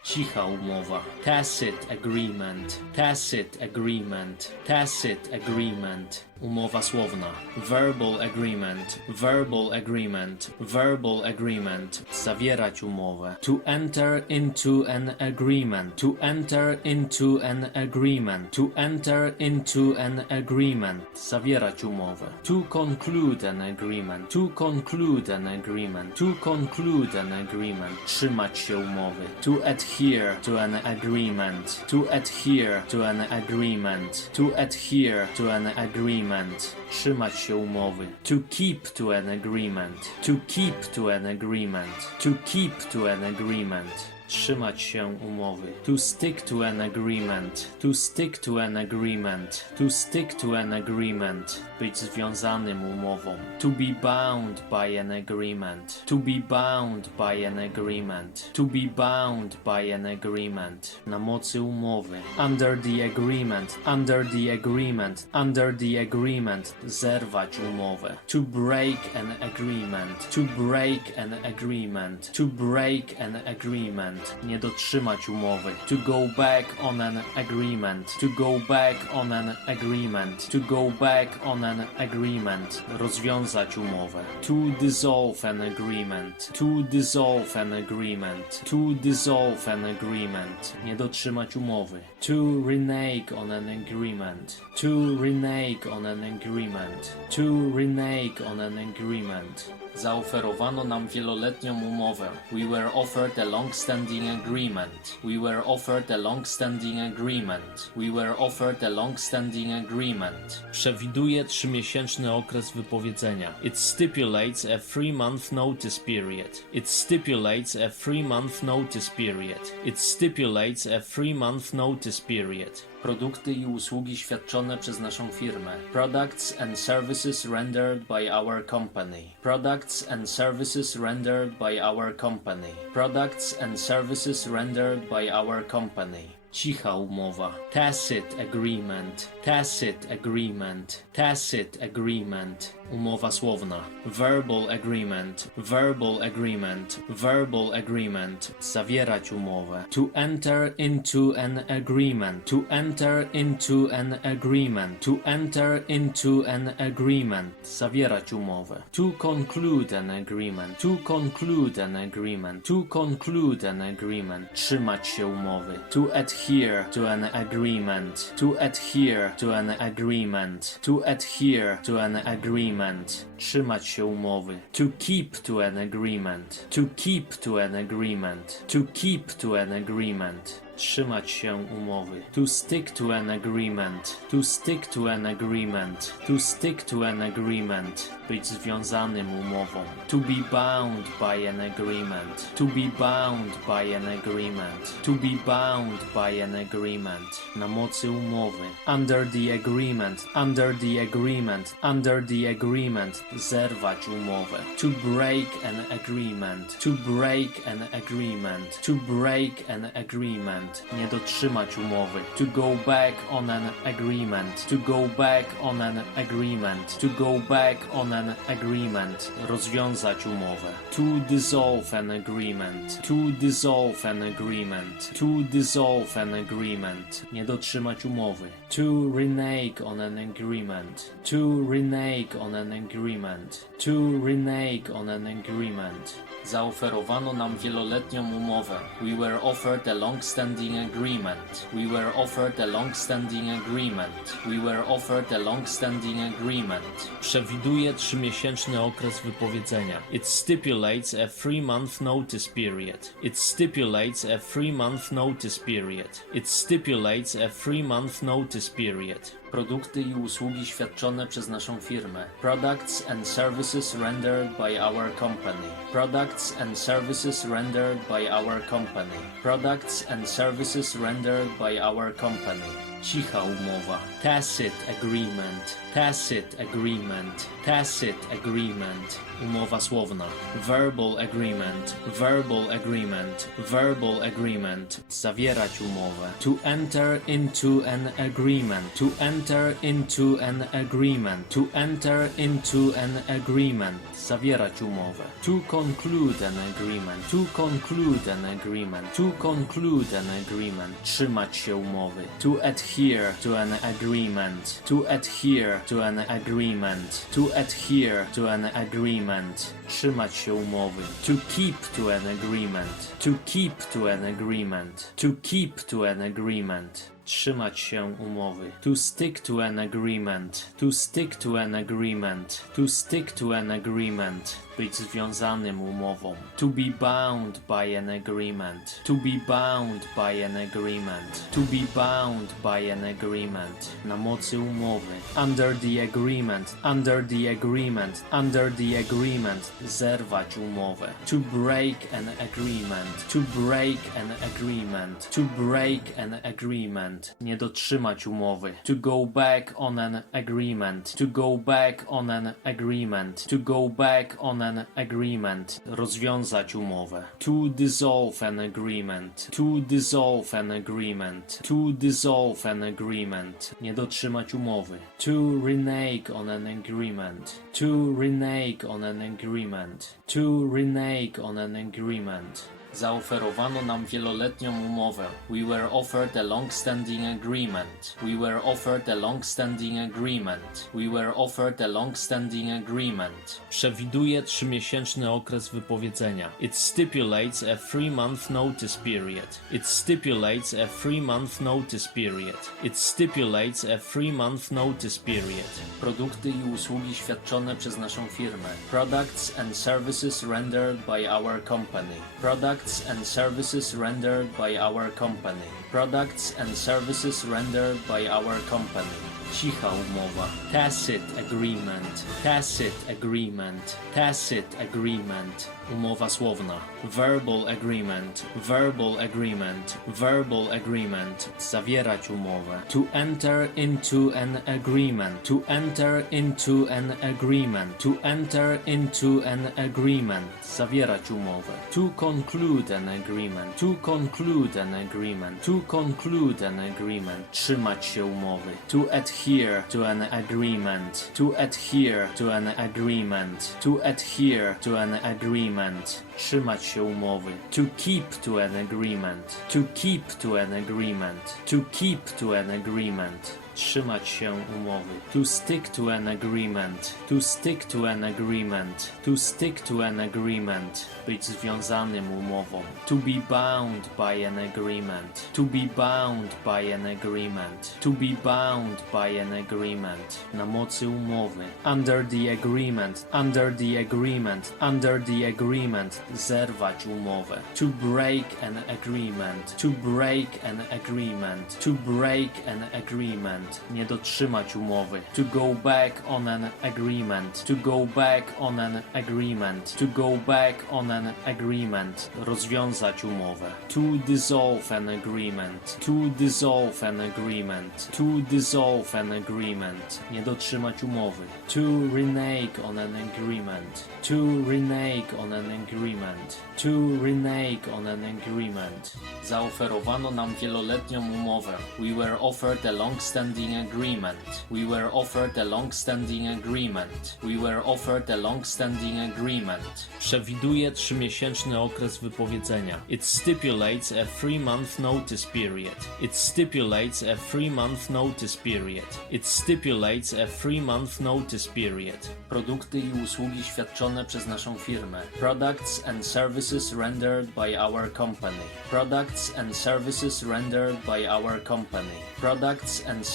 Cicha umowa. Tacit agreement. Tacit agreement. Tacit agreement. Umowa słowna. Verbal agreement. Verbal agreement. Verbal agreement. Zawierać umowę. To enter into an agreement. To enter into an agreement. To enter into an agreement. Zawierać umowę. To conclude an agreement. To conclude an agreement. To conclude an agreement. Trzymać się umowy. To adhere to an agreement. To adhere to an agreement. To adhere to an agreement. Trzymać się umowy. To keep to an agreement. To keep to an agreement. To keep to an agreement. Trzymać się umowy. To stick to an agreement. To stick to an agreement. To stick to an agreement. Być związanym umową. To be bound by an agreement. To be bound by an agreement. To be bound by an agreement. Na mocy umowy. Under the agreement. Under the agreement. Under the agreement. Zerwać umowę. To break an agreement. To break an agreement. To break an agreement. Nie dotrzymać umowy. To go back on an agreement. To go back on an agreement. To go back on an agreement. Rozwiązać umowę. To dissolve an agreement. To dissolve an agreement. To dissolve an agreement. Nie dotrzymać umowy. To renege on an agreement. To renege on an agreement. To renege on an agreement. Zaoferowano nam wieloletnią umowę. We were offered a long-standing agreement. We were offered a long-standing agreement. We were offered a long-standing agreement. Przewiduje 3-miesięczny okres wypowiedzenia. It stipulates a 3-month notice period. It stipulates a 3-month notice period. It stipulates a 3-month notice period. Produkty i usługi świadczone przez naszą firmę. Products and services rendered by our company. Products and services rendered by our company. Products and services rendered by our company. Cicha umowa. Tacit agreement. Tacit agreement. Tacit agreement. Umowa słowna. Verbal agreement. Verbal agreement. Verbal agreement. Zawierać umowę. To enter into an agreement. To enter into an agreement. To enter into an agreement. Zawierać umowę. To conclude an agreement. To conclude an agreement. To conclude an agreement. Trzymać się umowy. To adhere to an agreement. To adhere to an agreement. To adhere to an agreement. Trzymać się umowy. To keep to an agreement. To keep to an agreement. To keep to an agreement. Trzymać się umowy. To stick to an agreement. To stick to an agreement. To stick to an agreement. Być związanym umową. To be bound by an agreement. To be bound by an agreement. To be bound by an agreement. Na mocy umowy. Under the agreement. Under the agreement. Under the agreement. Zerwać umowę. To break an agreement. To break an agreement. To break an agreement. Nie dotrzymać umowy. To go back on an agreement. To go back on an agreement. To go back on an agreement. Rozwiązać umowę. To dissolve an agreement. To dissolve an agreement. To dissolve an agreement. Nie dotrzymać umowy. To renege on an agreement. To renege on an agreement. To renege on an agreement. Zaoferowano nam wieloletnią umowę. We were offered a long-standing agreement. We were offered a long-standing agreement. We were offered a long-standing agreement. Przewiduje 3-miesięczny okres wypowiedzenia. It stipulates a 3-month notice period. It stipulates a 3-month notice period. It stipulates a 3-month notice period. Produkty i usługi świadczone przez naszą firmę. Products and services rendered by our company. Products and services rendered by our company. Products and services rendered by our company. Cicha umowa. Tacit agreement. Tacit agreement. Tacit agreement. Umowa słowna. Verbal agreement. Verbal agreement. Verbal agreement. Zawierać umowę. To enter into an agreement. To enter into an agreement. To enter into an agreement. Zawierać umowę. To conclude an agreement. To conclude an agreement. To conclude an agreement. Trzymać się umowy. To adhere to an agreement. To adhere to an agreement. To adhere to an agreement. Trzymać się umowy. To keep to an agreement. To keep to an agreement. To keep to an agreement. Trzymać się umowy. To stick to an agreement. To stick to an agreement. To stick to an agreement. Być związanym umową. To be bound by an agreement. To be bound by an agreement. To be bound by an agreement. Na mocy umowy. Under the agreement. Under the agreement. Under the agreement. Zerwać umowę. To break an agreement. To break an agreement. To break an agreement. Nie dotrzymać umowy. To go back on an agreement. To go back on an agreement. To go back on an agreement. Rozwiązać umowę. To dissolve an agreement. To dissolve an agreement. To dissolve an agreement. Nie dotrzymać umowy. To renege on an agreement. To renege on an agreement. To renege on an agreement. Zaoferowano nam wieloletnią umowę. We were offered a long-standing agreement. We were offered a long-standing agreement. We were offered a long-standing agreement. Przewiduje 3-miesięczny okres wypowiedzenia. It stipulates a 3-month notice period. It stipulates a 3-month notice period. It stipulates a 3-month notice period. Produkty i usługi świadczone przez naszą firmę. Products and services rendered by our company. Products and services rendered by our company. Products and services rendered by our company. Cicha umowa. Tacit agreement. Tacit agreement. Tacit agreement. Umowa słowna. Verbal agreement. Verbal agreement. Verbal agreement. Zawierać umowę. To enter into an agreement. To enter into an agreement. To enter into an agreement. Zawierać umowę. To conclude an agreement. To conclude an agreement. To conclude an agreement. Trzymać się umowy. To adhere to an agreement. To adhere to an agreement. To adhere to an agreement. Trzymać się umowy. To keep to an agreement. To keep to an agreement. To keep to an agreement. Trzymać się umowy. To stick to an agreement. To stick to an agreement. To stick to an agreement. Być związanym umową. To be bound by an agreement. To be bound by an agreement. To be bound by an agreement. Na mocy umowy. Under the agreement. Under the agreement. Under the agreement. Zerwać umowę. To break an agreement. To break an agreement. To break an agreement. Nie dotrzymać umowy. To go back on an agreement. To go back on an agreement. To go back on an agreement. Rozwiązać umowę. To dissolve an agreement. To dissolve an agreement. To dissolve an agreement. Nie dotrzymać umowy. To renege on an agreement. To renege on an agreement. To renege on an agreement. Zaoferowano nam wieloletnią umowę. We were offered a long-standing agreement. We were offered a long-standing agreement. We were offered a long-standing agreement. Przewiduje 3-miesięczny okres wypowiedzenia. It stipulates a 3-month notice period. It stipulates a 3-month notice period. It stipulates a 3-month notice period. Produkty i usługi świadczone przez naszą firmę. Products and services rendered by our company. Products and services rendered by our company. Products and services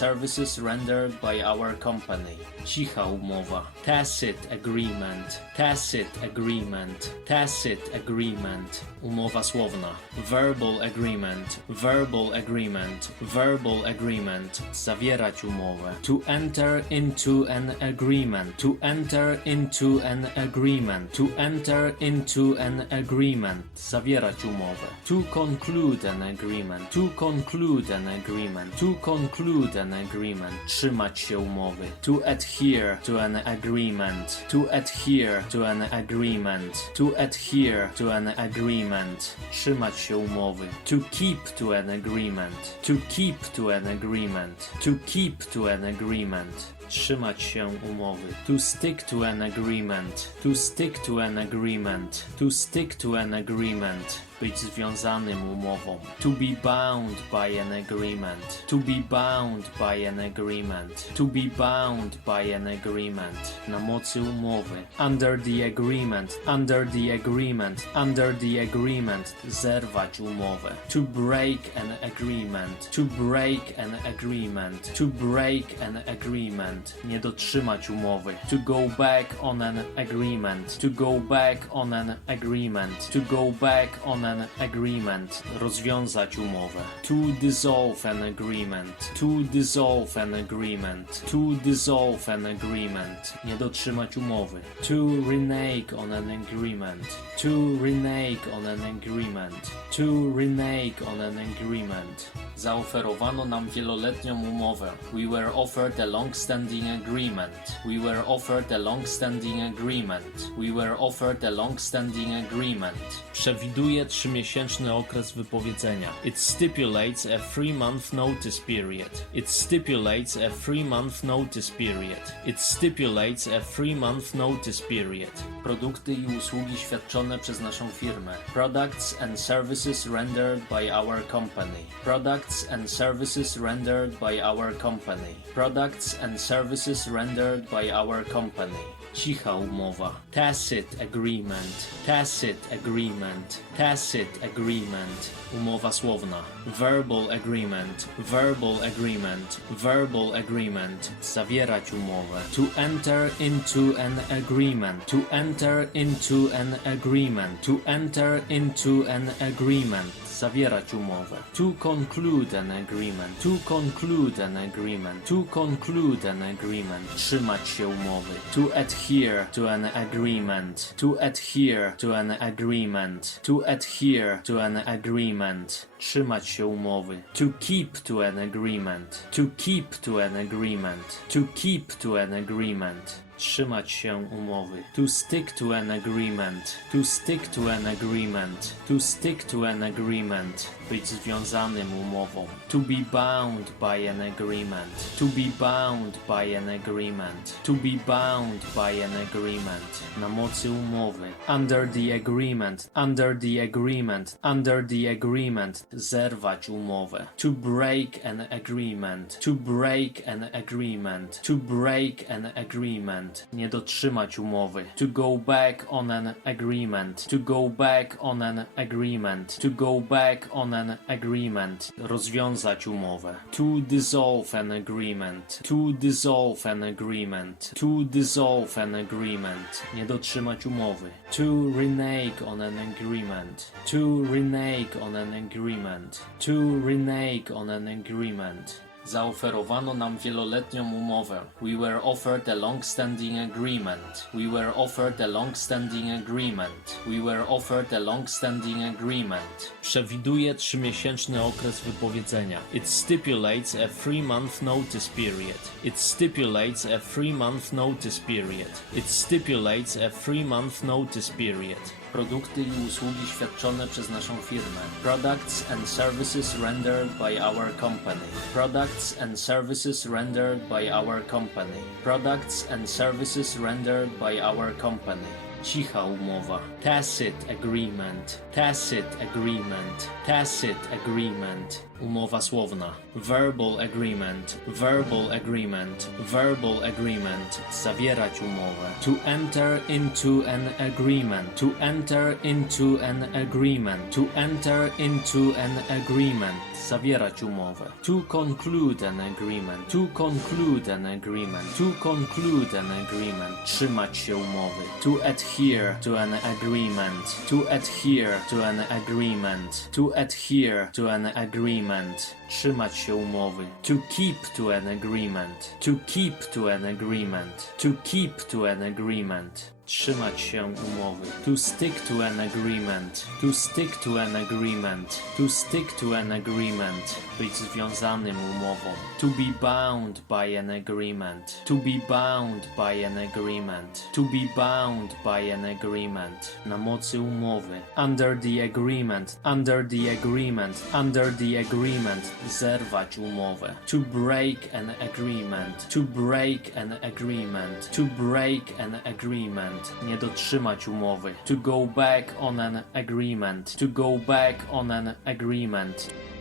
services rendered by our company. Cicha umowa. Tacit agreement. Tacit agreement. Tacit agreement. Umowa słowna. Verbal agreement. Verbal agreement. Verbal agreement. Zawierać umowę. To enter into an agreement. To enter into an agreement. To enter into an agreement. Zawierać umowę. To conclude an agreement. To conclude an agreement. To conclude an agreement. Trzymać się umowy. To adhere to an agreement. To adhere to an agreement. To adhere to an agreement. Trzymać się umowy. To keep to an agreement. To keep to an agreement. To keep to an agreement. Trzymać się umowy. To stick to an agreement. To stick to an agreement. To stick to an agreement. Być związanym umową. To be bound by an agreement. To be bound by an agreement. To be bound by an agreement. Na mocy umowy. Under the agreement. Under the agreement. Under the agreement. Zerwać umowę. To break an agreement. To break an agreement. To break an agreement. Nie dotrzymać umowy. To go back on an agreement. To go back on an agreement. To go back on an agreement. Rozwiązać umowę. To dissolve an agreement. To dissolve an agreement. To dissolve an agreement. Nie dotrzymać umowy. To renege on an agreement. To renege on an agreement. To renege on an agreement. Zaoferowano nam wieloletnią umowę. We were offered a long-standing agreement. We were offered a long-standing agreement. We were offered a long-standing agreement. Przewiduje 3-miesięczny okres wypowiedzenia. It stipulates a 3-month notice period. It stipulates a 3-month notice period. It stipulates a 3-month notice period. Produkty i usługi świadczone przez naszą firmę. Products and services rendered by our company. Products and services rendered by our company. Products and services rendered by our company. Cicha umowa. Tacit agreement. Tacit agreement. Tacit agreement. Umowa słowna. Verbal agreement. Verbal agreement. Verbal agreement. Zawierać umowę. To enter into an agreement. To enter into an agreement. To enter into an agreement. Zawierać umowę. To conclude an agreement. To conclude an agreement. To conclude an agreement. Trzymać się umowy. To adhere to an agreement. To adhere to an agreement. To adhere to an agreement. Trzymać się umowy. To keep to an agreement. To keep to an agreement. To keep to an agreement. Trzymać się umowy. To stick to an agreement. To stick to an agreement. To stick to an agreement. Być związanym umową. To be bound by an agreement. To be bound by an agreement. To be bound by an agreement. Na mocy umowy. Under the agreement. Under the agreement. Under the agreement. Zerwać umowę. To break an agreement. To break an agreement. To break an agreement. Nie dotrzymać umowy. To go back on an agreement. To go back on an agreement. To go back on an agreement. Rozwiązać umowę. To dissolve an agreement. To dissolve an agreement. To dissolve an agreement. Nie dotrzymać umowy. To renege on an agreement. To renege on an agreement. To renege on an agreement. Zaoferowano nam wieloletnią umowę. We were offered a long-standing agreement. We were offered a long-standing agreement. We were offered a long-standing agreement. Przewiduje 3-miesięczny okres wypowiedzenia. It stipulates a 3-month notice period. It stipulates a 3-month notice period. It stipulates a 3-month notice period. Produkty i usługi świadczone przez naszą firmę. Products and services rendered by our company. Products and services rendered by our company. Products and services rendered by our company. Cicha umowa. Tacit agreement. Tacit agreement. Tacit agreement. Umowa słowna. Verbal agreement. Verbal agreement. Verbal agreement. Zawierać umowę. To enter into an agreement. To enter into an agreement. To enter into an agreement. Zawierać umowę. To conclude an agreement. To conclude an agreement. To conclude an agreement. Trzymać się umowy. To adhere to an agreement. To adhere to an agreement. To adhere to an agreement. Trzymać się umowy. To keep to an agreement. To keep to an agreement. To keep to an agreement. Trzymać się umowy. To stick to an agreement. To stick to an agreement. To stick to an agreement. Być związanym umową. To be bound by an agreement. To be bound by an agreement. To be bound by an agreement. Na mocy umowy. Under the agreement. Under the agreement. Under the agreement. Zerwać umowę. To break an agreement. To break an agreement. To break an agreement. Nie dotrzymać umowy. To go back on an agreement. To go back on an agreement.